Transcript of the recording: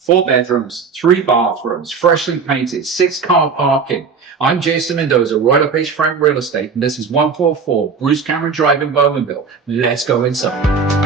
4 bedrooms, 3 bathrooms, freshly painted, 6-car parking. I'm Jason Mendoza, Royal LePage Frank Real Estate, and this is 144 Bruce Cameron Drive in Bowmanville. Let's go inside.